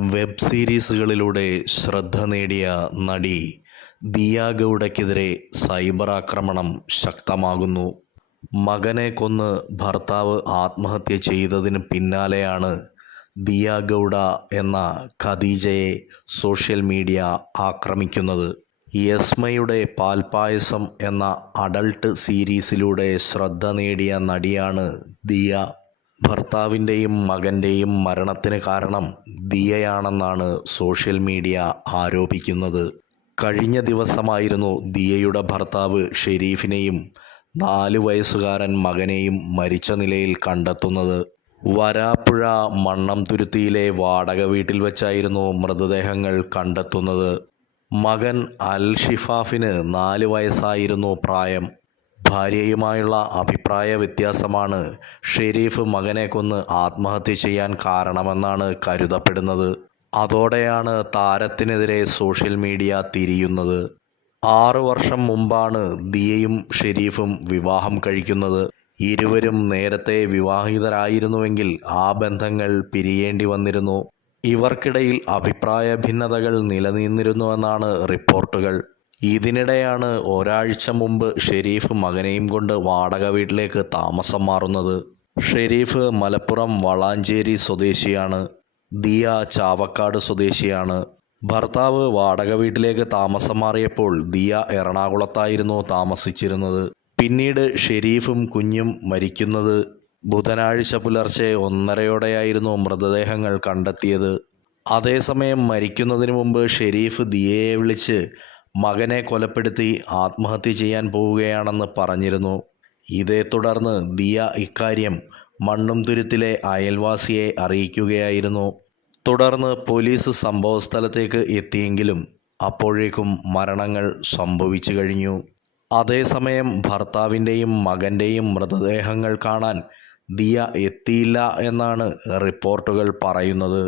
Web സീരീസുകളിലൂടെ ശ്രദ്ധ നേടിയ നടി ദിയ ഗൗഡയ്ക്കെതിരെ സൈബർ ആക്രമണം ശക്തമാകുന്നു. മകനെ കൊന്ന് ഭർത്താവ് ആത്മഹത്യ ചെയ്തതിന് പിന്നാലെയാണ് ദിയ ഗൗഡ എന്ന ഖദീജയെ സോഷ്യൽ മീഡിയ ആക്രമിക്കുന്നത്. യസ്മയുടെ പാൽപായസം എന്ന അഡൾട്ട് സീരീസിലൂടെ ശ്രദ്ധ നേടിയ നടിയാണ് ദിയ. ഭർത്താവിന്റെയും മകന്റെയും മരണത്തിന് കാരണം ദിയയാണെന്നാണ് സോഷ്യൽ മീഡിയ ആരോപിക്കുന്നത്. കഴിഞ്ഞ ദിവസമായിരുന്നു ദിയയുടെ ഭർത്താവ് ഷെരീഫിനെയും നാല് വയസ്സുകാരൻ മകനെയും മരിച്ച നിലയിൽ കണ്ടെത്തുന്നത്. വരാപ്പുഴ മണ്ണം തുരുത്തിയിലെ വാടക വീട്ടിൽ വെച്ചായിരുന്നു മൃതദേഹങ്ങൾ കണ്ടെത്തുന്നത്. മകൻ അൽ ഷിഫാഫിന് നാല് വയസ്സായിരുന്നു പ്രായം. ഭാര്യയുമായുള്ള അഭിപ്രായ വ്യത്യാസമാണ് ഷെരീഫ് മകനെ കൊന്ന് ആത്മഹത്യ ചെയ്യാൻ കാരണമെന്നാണ് കരുതപ്പെടുന്നത്. അതോടെയാണ് താരത്തിനെതിരെ സോഷ്യൽ മീഡിയ തിരിയുന്നത്. ആറു വർഷം മുമ്പാണ് ദിയയും ഷെരീഫും വിവാഹം കഴിക്കുന്നത്. ഇരുവരും നേരത്തെ വിവാഹിതരായിരുന്നുവെങ്കിൽ ആ ബന്ധങ്ങൾ പിരിയേണ്ടി വന്നിരുന്നു. ഇവർക്കിടയിൽ അഭിപ്രായ ഭിന്നതകൾ നിലനിന്നിരുന്നുവെന്നാണ് റിപ്പോർട്ടുകൾ. ഇതിനിടെയാണ് ഒരാഴ്ച മുമ്പ് ഷെരീഫ് മകനെയും കൊണ്ട് വാടക വീട്ടിലേക്ക് താമസം മാറുന്നത്. ഷെരീഫ് മലപ്പുറം വളാഞ്ചേരി സ്വദേശിയാണ്. ദിയ ചാവക്കാട് സ്വദേശിയാണ്. ഭർത്താവ് വാടക വീട്ടിലേക്ക് താമസം മാറിയപ്പോൾ ദിയ എറണാകുളത്തായിരുന്നു താമസിച്ചിരുന്നത്. പിന്നീട് ഷെരീഫും കുഞ്ഞും മരിക്കുന്നത് ബുധനാഴ്ച പുലർച്ചെ ഒന്നരയോടെയായിരുന്നു മൃതദേഹങ്ങൾ കണ്ടെത്തിയത്. അതേസമയം മരിക്കുന്നതിന് മുമ്പ് ഷെരീഫ് ദിയയെ വിളിച്ച് മകനെ കൊലപ്പെടുത്തി ആത്മഹത്യ ചെയ്യാൻ പോവുകയാണെന്ന് പറഞ്ഞിരുന്നു. ഇതേ തുടർന്ന് ദിയ ഇക്കാര്യം മണ്ണുംതുരുത്തിലെ അയൽവാസിയെ അറിയിക്കുകയായിരുന്നു. തുടർന്ന് പോലീസ് സംഭവസ്ഥലത്തേക്ക് എത്തിയെങ്കിലും അപ്പോഴേക്കും മരണങ്ങൾ സംഭവിച്ചു കഴിഞ്ഞു. അതേസമയം ഭർത്താവിന്റെയും മകന്റെയും മൃതദേഹങ്ങൾ കാണാൻ ദിയ എത്തിയില്ല എന്നാണ് റിപ്പോർട്ടുകൾ പറയുന്നത്.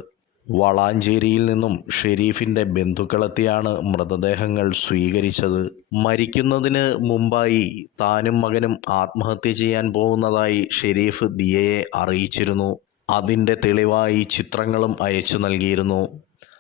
വളാഞ്ചേരിയിൽ നിന്നും ഷെരീഫിന്റെ ബന്ധുക്കളെത്തിയാണ് മൃതദേഹങ്ങൾ സ്വീകരിച്ചത്. മരിക്കുന്നതിന് മുമ്പായി താനും മകനും ആത്മഹത്യ ചെയ്യാൻ പോകുന്നതായി ഷെരീഫ് ദിയയെ അറിയിച്ചിരുന്നു. അതിന്റെ തെളിവായി ചിത്രങ്ങളും അയച്ചു നൽകിയിരുന്നു.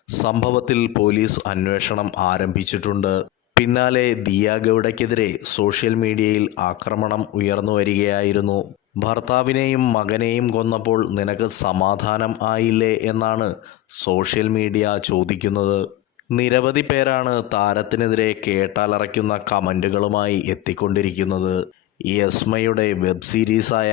സംഭവത്തിൽ പോലീസ് അന്വേഷണം ആരംഭിച്ചിട്ടുണ്ട്. പിന്നാലെ ദിയ ഗൗഡയ്ക്കെതിരെ സോഷ്യൽ മീഡിയയിൽ ആക്രമണം ഉയർന്നു വരികയായിരുന്നു. ഭർത്താവിനെയും മകനെയും കൊന്നപ്പോൾ നിനക്ക് സമാധാനം ആയില്ലേ എന്നാണ് സോഷ്യൽ മീഡിയ ചോദിക്കുന്നത്. നിരവധി പേരാണ് താരത്തിനെതിരെ കേട്ടാലറയ്ക്കുന്ന കമന്റുകളുമായി എത്തിക്കൊണ്ടിരിക്കുന്നത്. യസ്മയുടെ വെബ് സീരീസായ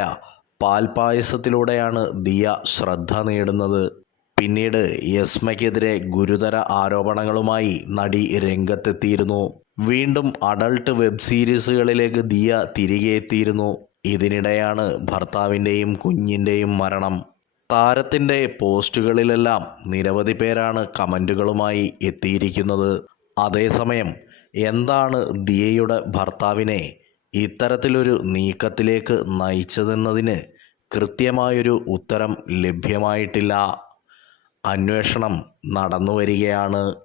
പാൽപായസത്തിലൂടെയാണ് ദിയ ശ്രദ്ധ നേടുന്നത്. പിന്നീട് യസ്മയ്ക്കെതിരെ ഗുരുതര ആരോപണങ്ങളുമായി നടി രംഗത്തെത്തിയിരുന്നു. വീണ്ടും അഡൾട്ട് വെബ് സീരീസുകളിലേക്ക് ദിയ തിരികെ എത്തിയിരുന്നു ഇതിനിടെയാണ് ഭർത്താവിന്റെയും കുഞ്ഞിന്റെയും മരണം. താരത്തിന്റെ പോസ്റ്റുകളിലെല്ലാം നിരവധി പേരാണ് കമന്റുകളുമായി എത്തിയിരിക്കുന്നത്. അതേസമയം എന്താണ് ദിയയുടെ ഭർത്താവിനെ ഇത്തരത്തിലൊരു നീക്കത്തിലേക്ക് നയിച്ചതെന്നതിന് കൃത്യമായൊരു ഉത്തരം ലഭ്യമായിട്ടില്ല. അന്വേഷണം നടന്നു വരികയാണ്